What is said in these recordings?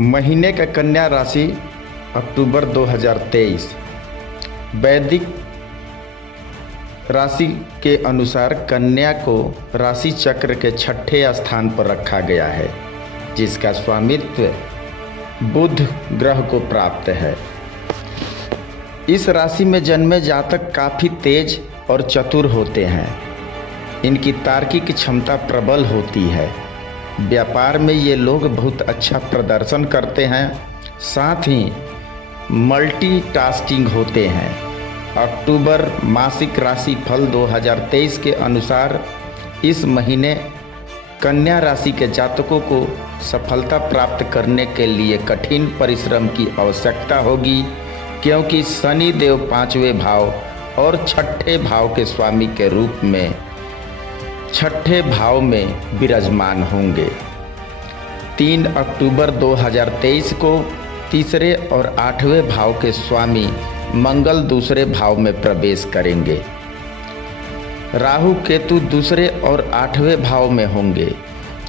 महीने का कन्या राशि अक्टूबर 2023 वैदिक राशि के अनुसार कन्या को राशि चक्र के छठे स्थान पर रखा गया है, जिसका स्वामित्व बुध ग्रह को प्राप्त है। इस राशि में जन्मे जातक काफ़ी तेज और चतुर होते हैं। इनकी तार्किक क्षमता प्रबल होती है। व्यापार में ये लोग बहुत अच्छा प्रदर्शन करते हैं, साथ ही मल्टीटास्किंग होते हैं। अक्टूबर मासिक राशि फल 2023 के अनुसार इस महीने कन्या राशि के जातकों को सफलता प्राप्त करने के लिए कठिन परिश्रम की आवश्यकता होगी, क्योंकि शनि देव 5वें भाव और छठे भाव के स्वामी के रूप में छठे भाव में विराजमान होंगे। 3 अक्टूबर 2023 को तीसरे और 8वें भाव के स्वामी मंगल दूसरे भाव में प्रवेश करेंगे। राहु केतु दूसरे और 8वें भाव में होंगे।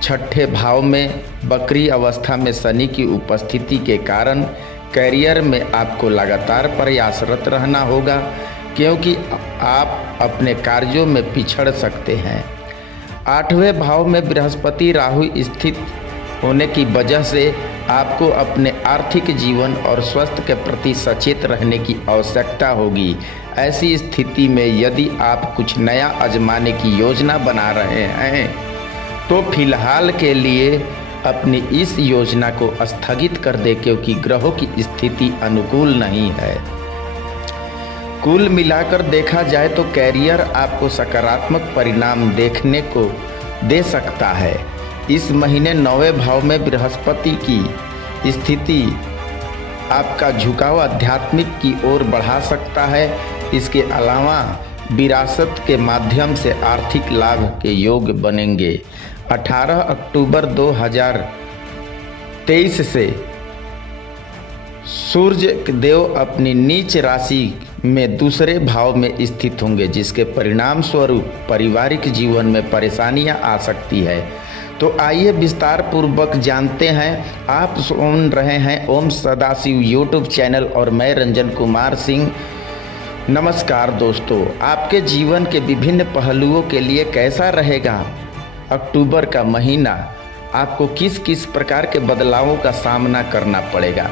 छठे भाव में वक्री अवस्था में शनि की उपस्थिति के कारण कैरियर में आपको लगातार प्रयासरत रहना होगा, क्योंकि आप अपने कार्यों में पिछड़ सकते हैं। 8वें भाव में बृहस्पति राहु स्थित होने की वजह से आपको अपने आर्थिक जीवन और स्वास्थ्य के प्रति सचेत रहने की आवश्यकता होगी। ऐसी स्थिति में यदि आप कुछ नया आजमाने की योजना बना रहे हैं तो फिलहाल के लिए अपनी इस योजना को स्थगित कर दें, क्योंकि ग्रहों की स्थिति अनुकूल नहीं है। कुल मिलाकर देखा जाए तो कैरियर आपको सकारात्मक परिणाम देखने को दे सकता है। इस महीने 9वें भाव में बृहस्पति की स्थिति आपका झुकाव आध्यात्मिक की ओर बढ़ा सकता है। इसके अलावा विरासत के माध्यम से आर्थिक लाभ के योग बनेंगे। 18 अक्टूबर 2023 से सूर्य देव अपनी नीच राशि में दूसरे भाव में स्थित होंगे, जिसके परिणाम स्वरूप पारिवारिक जीवन में परेशानियां आ सकती है। तो आइए विस्तार पूर्वक जानते हैं। आप सुन रहे हैं ओम सदाशिव यूट्यूब चैनल और मैं रंजन कुमार सिंह। नमस्कार दोस्तों, आपके जीवन के विभिन्न पहलुओं के लिए कैसा रहेगा अक्टूबर का महीना? आपको किस किस प्रकार के बदलावों का सामना करना पड़ेगा?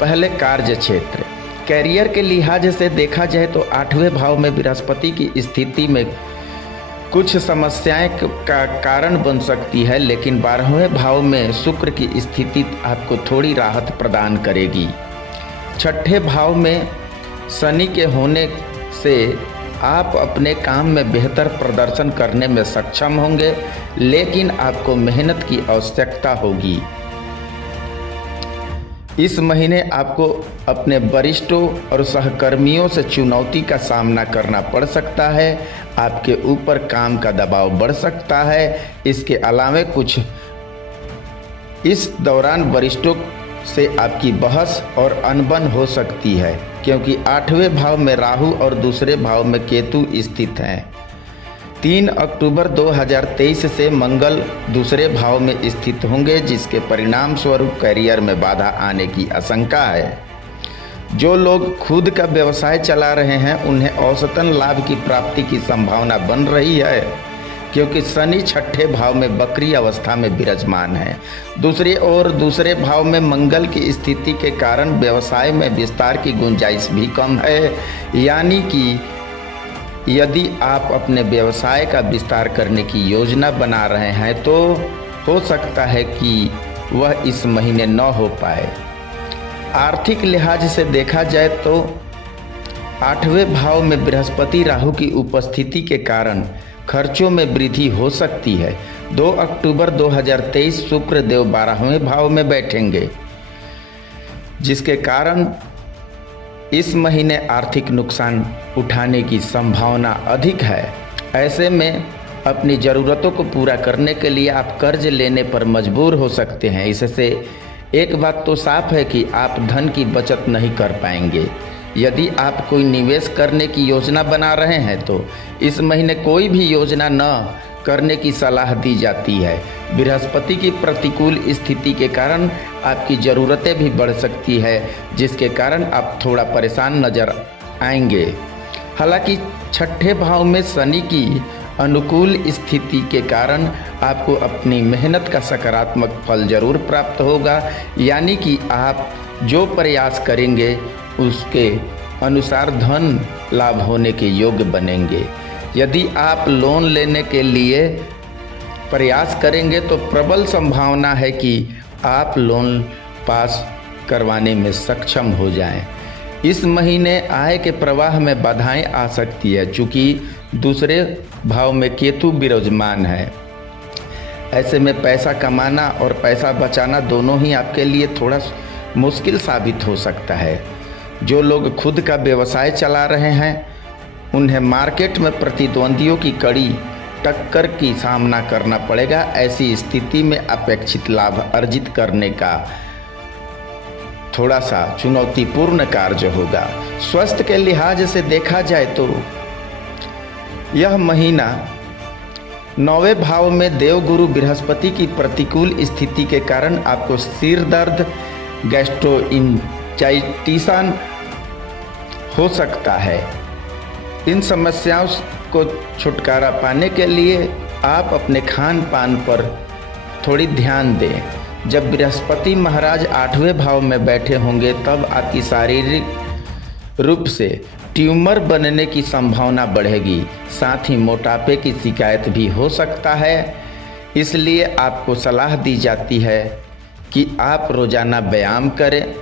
पहले कार्य क्षेत्र। कैरियर के लिहाज से देखा जाए तो 8वें भाव में बृहस्पति की स्थिति में कुछ समस्याएं का कारण बन सकती है, लेकिन 12वें भाव में शुक्र की स्थिति आपको थोड़ी राहत प्रदान करेगी। छठे भाव में शनि के होने से आप अपने काम में बेहतर प्रदर्शन करने में सक्षम होंगे, लेकिन आपको मेहनत की आवश्यकता होगी। इस महीने आपको अपने वरिष्ठों और सहकर्मियों से चुनौती का सामना करना पड़ सकता है। आपके ऊपर काम का दबाव बढ़ सकता है। इसके अलावा कुछ इस दौरान वरिष्ठों से आपकी बहस और अनबन हो सकती है, क्योंकि 8वें भाव में राहु और दूसरे भाव में केतु स्थित हैं। 3 अक्टूबर 2023 से मंगल दूसरे भाव में स्थित होंगे, जिसके परिणाम स्वरूप कैरियर में बाधा आने की आशंका है। जो लोग खुद का व्यवसाय चला रहे हैं उन्हें औसतन लाभ की प्राप्ति की संभावना बन रही है, क्योंकि शनि छठे भाव में वक्री अवस्था में विराजमान है। दूसरी ओर दूसरे भाव में मंगल की स्थिति के कारण व्यवसाय में विस्तार की गुंजाइश भी कम है। यानी कि यदि आप अपने व्यवसाय का विस्तार करने की योजना बना रहे हैं तो हो सकता है कि वह इस महीने न हो पाए। आर्थिक लिहाज से देखा जाए तो 8वें भाव में बृहस्पति राहु की उपस्थिति के कारण खर्चों में वृद्धि हो सकती है। 2 अक्टूबर 2023 शुक्र देव 12वें भाव में बैठेंगे, जिसके कारण इस महीने आर्थिक नुकसान उठाने की संभावना अधिक है। ऐसे में अपनी ज़रूरतों को पूरा करने के लिए आप कर्ज लेने पर मजबूर हो सकते हैं। इससे एक बात तो साफ है कि आप धन की बचत नहीं कर पाएंगे। यदि आप कोई निवेश करने की योजना बना रहे हैं तो इस महीने कोई भी योजना न करने की सलाह दी जाती है। बृहस्पति की प्रतिकूल स्थिति के कारण आपकी ज़रूरतें भी बढ़ सकती है, जिसके कारण आप थोड़ा परेशान नजर आएंगे। हालांकि छठे भाव में शनि की अनुकूल स्थिति के कारण आपको अपनी मेहनत का सकारात्मक फल जरूर प्राप्त होगा, यानी कि आप जो प्रयास करेंगे उसके अनुसार धन लाभ होने के योग्य बनेंगे। यदि आप लोन लेने के लिए प्रयास करेंगे तो प्रबल संभावना है कि आप लोन पास करवाने में सक्षम हो जाएं। इस महीने आय के प्रवाह में बाधाएं आ सकती है, चूँकि दूसरे भाव में केतु विराजमान है। ऐसे में पैसा कमाना और पैसा बचाना दोनों ही आपके लिए थोड़ा मुश्किल साबित हो सकता है। जो लोग खुद का व्यवसाय चला रहे हैं उन्हें मार्केट में प्रतिद्वंदियों की कड़ी टक्कर की सामना करना पड़ेगा। ऐसी स्थिति में अपेक्षित लाभ अर्जित करने का थोड़ा सा चुनौतीपूर्ण कार्य होगा। स्वास्थ्य के लिहाज से देखा जाए तो यह महीना 9वें भाव में देवगुरु बृहस्पति की प्रतिकूल स्थिति के कारण आपको सिर दर्द, गैस्ट्रोइंटाइटिस हो सकता है। इन समस्याओं को छुटकारा पाने के लिए आप अपने खान पान पर थोड़ी ध्यान दें। जब बृहस्पति महाराज 8वें भाव में बैठे होंगे तब आपकी शारीरिक रूप से ट्यूमर बनने की संभावना बढ़ेगी, साथ ही मोटापे की शिकायत भी हो सकता है। इसलिए आपको सलाह दी जाती है कि आप रोजाना व्यायाम करें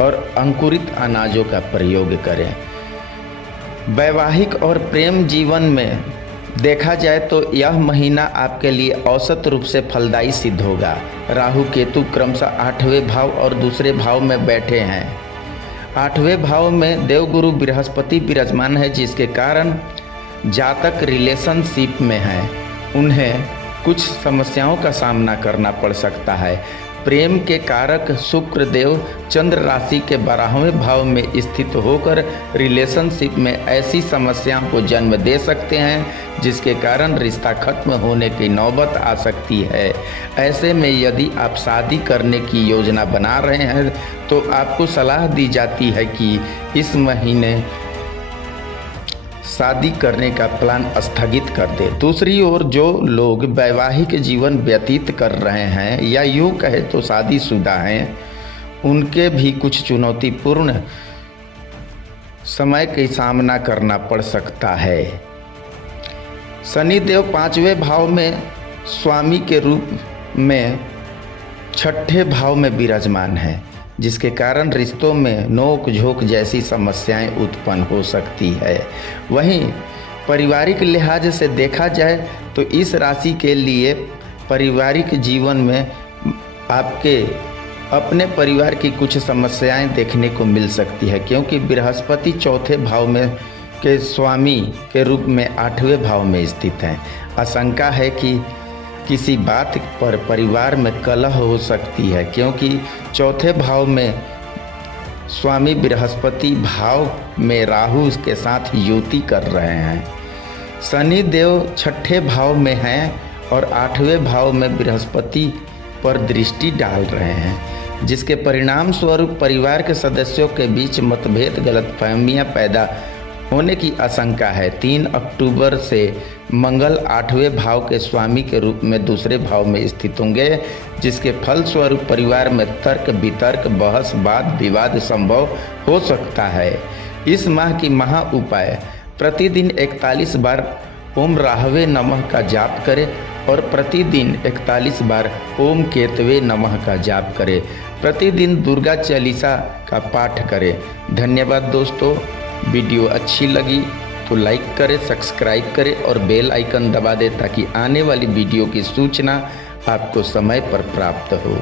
और अंकुरित अनाजों का प्रयोग करें। वैवाहिक और प्रेम जीवन में देखा जाए तो यह महीना आपके लिए औसत रूप से फलदायी सिद्ध होगा। राहु केतु क्रमशः 8वें भाव और दूसरे भाव में बैठे हैं। 8वें भाव में देवगुरु बृहस्पति विराजमान है, जिसके कारण जातक रिलेशनशिप में हैं उन्हें कुछ समस्याओं का सामना करना पड़ सकता है। प्रेम के कारक शुक्र देव चंद्र राशि के 12वें भाव में स्थित होकर रिलेशनशिप में ऐसी समस्याओं को जन्म दे सकते हैं जिसके कारण रिश्ता खत्म होने की नौबत आ सकती है। ऐसे में यदि आप शादी करने की योजना बना रहे हैं तो आपको सलाह दी जाती है कि इस महीने शादी करने का प्लान स्थगित कर दे। दूसरी ओर जो लोग वैवाहिक जीवन व्यतीत कर रहे हैं या यूँ कहे तो शादीशुदा हैं, उनके भी कुछ चुनौतीपूर्ण समय का सामना करना पड़ सकता है। शनिदेव 5वें भाव में स्वामी के रूप में 6ठे भाव में विराजमान है, जिसके कारण रिश्तों में नोक झोंक जैसी समस्याएं उत्पन्न हो सकती है। वहीं पारिवारिक लिहाज से देखा जाए तो इस राशि के लिए पारिवारिक जीवन में आपके अपने परिवार की कुछ समस्याएं देखने को मिल सकती है, क्योंकि बृहस्पति 4थे भाव में के स्वामी के रूप में 8वें भाव में स्थित हैं। आशंका है कि किसी बात पर परिवार में कलह हो सकती है, क्योंकि 4थे भाव में स्वामी बृहस्पति भाव में राहु के साथ युति कर रहे हैं। शनि देव 6ठे भाव में हैं और 8वें भाव में बृहस्पति पर दृष्टि डाल रहे हैं, जिसके परिणाम स्वरूप परिवार के सदस्यों के बीच मतभेद, गलतफहमियां पैदा होने की आशंका है। 3 अक्टूबर से मंगल 8वें भाव के स्वामी के रूप में दूसरे भाव में स्थित होंगे, जिसके फलस्वरूप परिवार में तर्क वितर्क, बहस, वाद विवाद संभव हो सकता है। इस माह की महा उपाय: प्रतिदिन 41 बार ओम राहवे नमः का जाप करें और प्रतिदिन 41 बार ओम केतवे नमः का जाप करें। प्रतिदिन दुर्गा चालीसा का पाठ करें। धन्यवाद दोस्तों। वीडियो अच्छी लगी तो लाइक करें, सब्सक्राइब करें और बेल आइकन दबा दें ताकि आने वाली वीडियो की सूचना आपको समय पर प्राप्त हो।